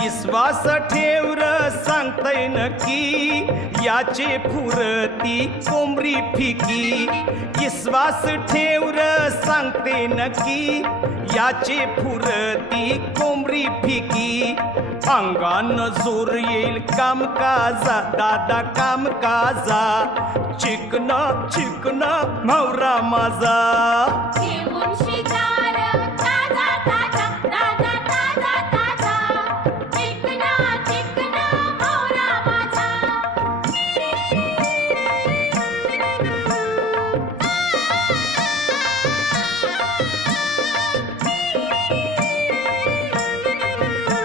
विश्वास ठेव र सांगतय नक्की याचे फुरती कोंबरी फिकी. विश्वास ठेव र सांगते नक्की याचे फुरती कोंबरी फिकी. अंगान जोर येईल कामकाजा दादा कामकाजा. चिकन चिकन म्हावरा माझा.